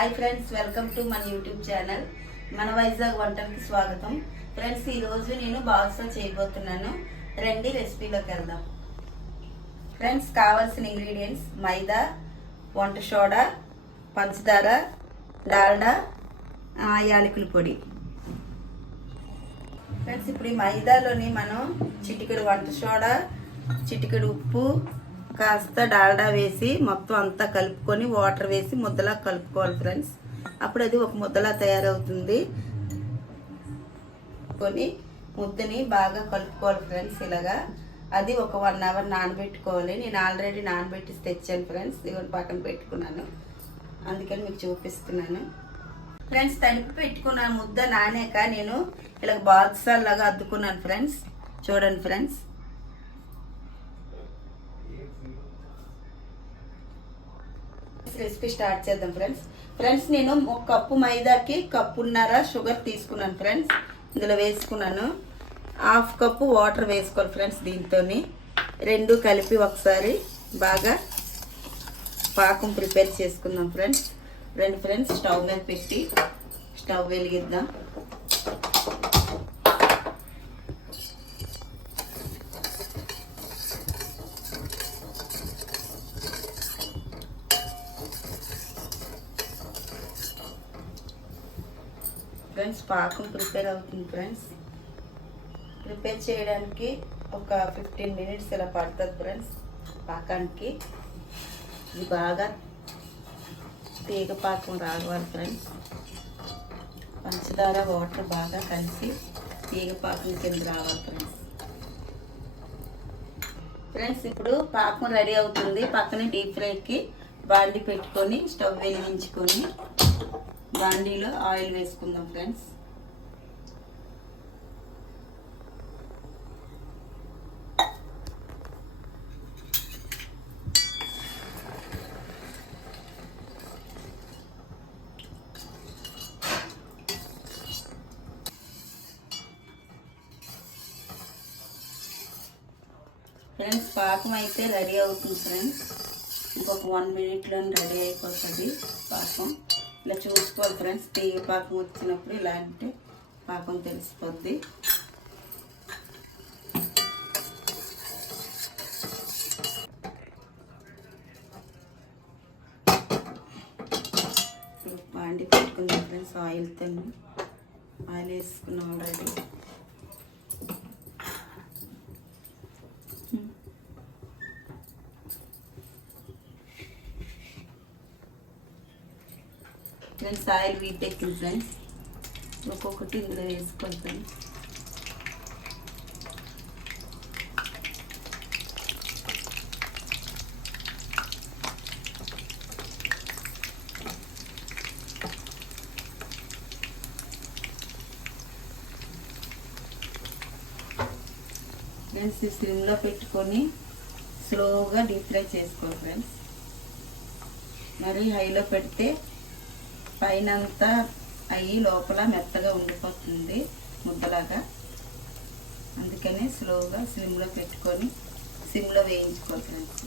Hi friends, welcome to మన YouTube channel మన వైజాగ్ వంటలకి స్వాగతం. ఫ్రెండ్స్, ఈరోజు నేను బాదుషా చేయబోతున్నాను. రండి రెసిపీలోకి వెళ్దాం. ఫ్రెండ్స్, కావాల్సిన ఇంగ్రీడియంట్స్ మైదా, వంట సోడా, పంచదార, డాల్డా, యాలకుల పొడి. ఫ్రెండ్స్, ఇప్పుడు ఈ మైదాలోని మనం చిటికెడు వంట సోడా, చిటికెడు ఉప్పు, కాస్త డాల్డా వేసి మొత్తం అంతా కలుపుకొని వాటర్ వేసి ముద్దలా కలుపుకోవాలి ఫ్రెండ్స్. అప్పుడు అది ఒక ముద్దలా తయారవుతుంది. కొని ముద్దని బాగా కలుపుకోవాలి ఫ్రెండ్స్. ఇలాగా అది ఒక 1 అవర్ నానబెట్టుకోవాలి. నేను ఆల్రెడీ నానబెట్టి తెచ్చాను ఫ్రెండ్స్. ఇవన్నీ పక్కన పెట్టుకున్నాను, అందుకని మీకు చూపిస్తున్నాను. ఫ్రెండ్స్, తడిపి పెట్టుకున్న ముద్ద నానాక నేను ఇలా బాదుషాలాగా అద్దుకున్నాను ఫ్రెండ్స్. చూడండి ఫ్రెండ్స్. రెసిపీ స్టార్ట్ చేద్దాం ఫ్రెండ్స్. నేను 1 కప్పు మైదాకి కప్పున్నర షుగర్ తీసుకున్నాను ఫ్రెండ్స్. ఇందులో వేసుకున్నాను. 1/2 కప్పు వాటర్ వేసుకోవాలి ఫ్రెండ్స్. దీంతో రెండు కలిపి ఒకసారి బాగా పాకం ప్రిపేర్ చేసుకుందాం ఫ్రెండ్స్. ఫ్రెండ్స్, స్టవ్ మీద పెట్టి స్టవ్ వెలిగిద్దాం. ఫ్రెండ్స్, పాకం ప్రిపేర్ అవుతుంది ఫ్రెండ్స్. ప్రిపేర్ చేయడానికి ఒక 15 మినిట్స్ ఇలా పడుతుంది ఫ్రెండ్స్. పాకానికి ఇది బాగా తీగ పాకం రావాలి ఫ్రెండ్స్. పంచదార వాటర్ బాగా కలిసి తీగ పాకం కింద రావాలి ఫ్రెండ్స్. ఇప్పుడు పాకం రెడీ అవుతుంది. పక్కన డీప్ ఫ్రైకి బాండీ పెట్టుకొని స్టవ్ వెలిగించుకొని బాండీలో ఆయిల్ వేసుకుందాం ఫ్రెండ్స్. పాకం అయితే రెడీ అవుతుంది ఫ్రెండ్స్. ఇంకొక 1 మినిట్లో రెడీ అయిపోతుంది పాకం. ఇలా చూసుకోవాలి ఫ్రెండ్స్. తీగ పాకం వచ్చినప్పుడు ఇలాంటి పాకం తెలిసిపోద్ది. బాండి పెట్టుకుందాం ఫ్రెండ్స్. ఆయిల్ వేసుకున్నాం ఆల్రెడీ. ఫ్రెండ్స్, ఆయిల్ వీటెక్కింది ఫ్రెండ్స్. ఒక్కొక్కటి ఇందులో వేసుకుంటాను. ఫ్రెండ్స్, ఈ సిమ్లో పెట్టుకొని స్లోగా డీప్ ఫ్రై చేసుకోవాలి ఫ్రెండ్స్. మరి హైలో పెడితే పైన అంతా అయ్యి లోపల మెత్తగా ఉండిపోతుంది ముద్దలాగా. అందుకని స్లోగా సిమ్లో పెట్టుకొని సిమ్లో వేయించుకోవాలి ఫ్రెండ్స్.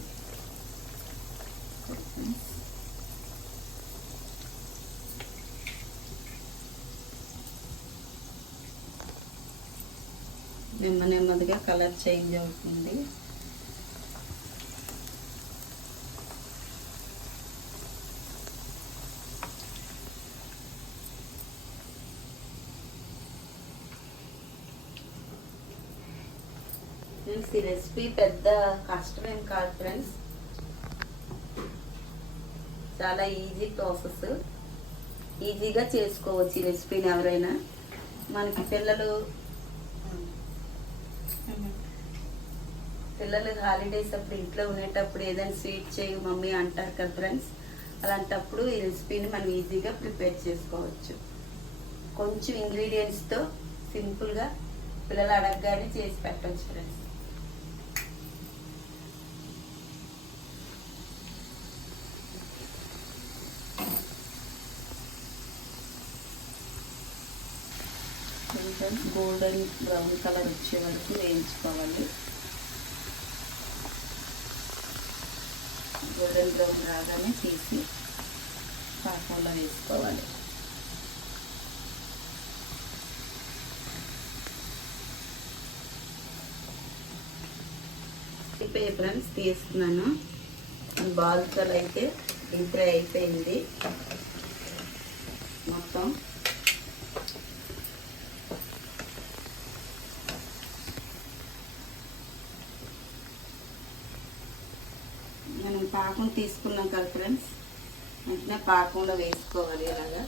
నెమ్మదిగా కలర్ చేంజ్ అవుతుంది. ఈ రెసిపీ పెద్ద కష్టమేం కాదు ఫ్రెండ్స్. చాలా ఈజీ ప్రాసెస్. ఈజీగా చేసుకోవచ్చు ఈ రెసిపీని ఎవరైనా. మనకి పిల్లలు హాలిడేస్ అప్పుడు ఇంట్లో ఉండేటప్పుడు ఏదైనా స్వీట్ చేయి మమ్మీ అంటారు కదా ఫ్రెండ్స్. అలాంటప్పుడు ఈ రెసిపీని మనం ఈజీగా ప్రిపేర్ చేసుకోవచ్చు. కొంచెం ఇంగ్రీడియంట్స్తో సింపుల్గా పిల్లలు అడగగానే చేసి పెట్టవచ్చు ఫ్రెండ్స్. గోల్డెన్ బ్రౌన్ కలర్ వచ్చే వరకు వేయించుకోవాలి. గోల్డెన్ బ్రౌన్ రాగానే తీసి పాకంలో వేసుకోవాలి. అయిపోయి ఫ్రెండ్స్ తీసుకున్నాను. బాల్కలు అయితే డీప్ ఫ్రై అయిపోయింది మొత్తం. మనం పాకం తీసుకున్నాం కదా ఫ్రెండ్స్, వెంటనే పాకంలో వేసుకోవాలి ఇలాగా.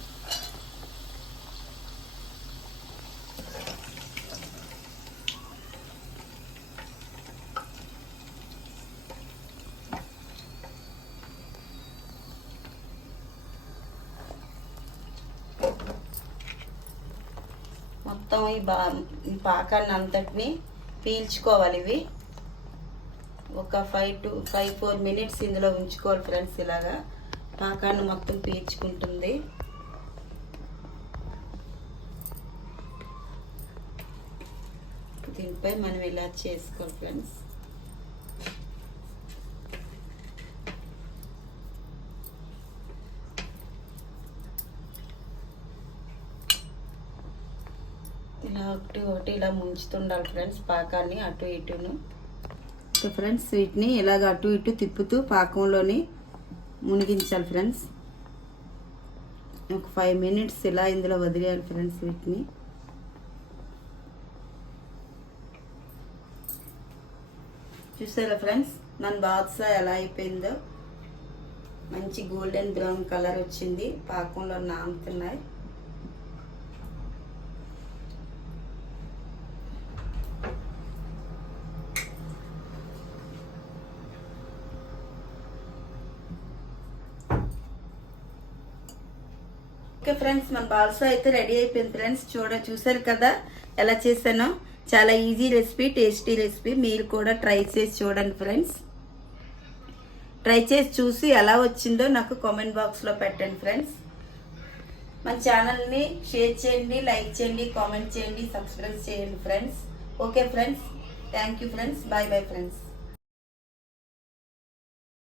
మొత్తం ఈ పాకాన్ని అంతటిని పీల్చుకోవాలి. ఇవి ఒక 4 మినిట్స్ ఇందులో ఉంచుకోవాలి ఫ్రెండ్స్. ఇలాగా పాకాన్ని మొత్తం పీల్చుకుంటుంది. దీనిపై మనం ఇలా చేసుకోవాలి ఫ్రెండ్స్. ఇలా ఒకటి ఇలా ముంచుతుండాలి ఫ్రెండ్స్ పాకాన్ని అటు ఇటును. ఫ్రెండ్స్ వీటిని ఇలాగ అటు ఇటు తిప్పుతూ పాకంలోని మునిగించాలి ఫ్రెండ్స్. ఒక 5 మినిట్స్ ఇలా ఇందులో వదిలేయాలి ఫ్రెండ్స్ వీటిని. చూసారా ఫ్రెండ్స్ మన బాదుషా ఎలా అయిపోయిందో. మంచి గోల్డెన్ బ్రౌన్ కలర్ వచ్చింది, పాకంలో నానుతున్నాయి. ఓకే ఫ్రెండ్స్ మన బాదుషా అయితే రెడీ అయిపోయింది ఫ్రెండ్స్. చూసారు కదా ఎలా చేశానో. చాలా ఈజీ రెసిపీ, టేస్టీ రెసిపీ. మీరు కూడా ట్రై చేసి చూడండి ఫ్రెండ్స్. ట్రై చేసి చూసి ఎలా వచ్చిందో నాకు కామెంట్ బాక్స్లో పెట్టండి ఫ్రెండ్స్. మన ఛానల్ని షేర్ చేయండి, లైక్ చేయండి, కామెంట్ చేయండి, సబ్స్క్రైబ్ చేయండి friends. Okay friends, thank you friends. Bye bye friends.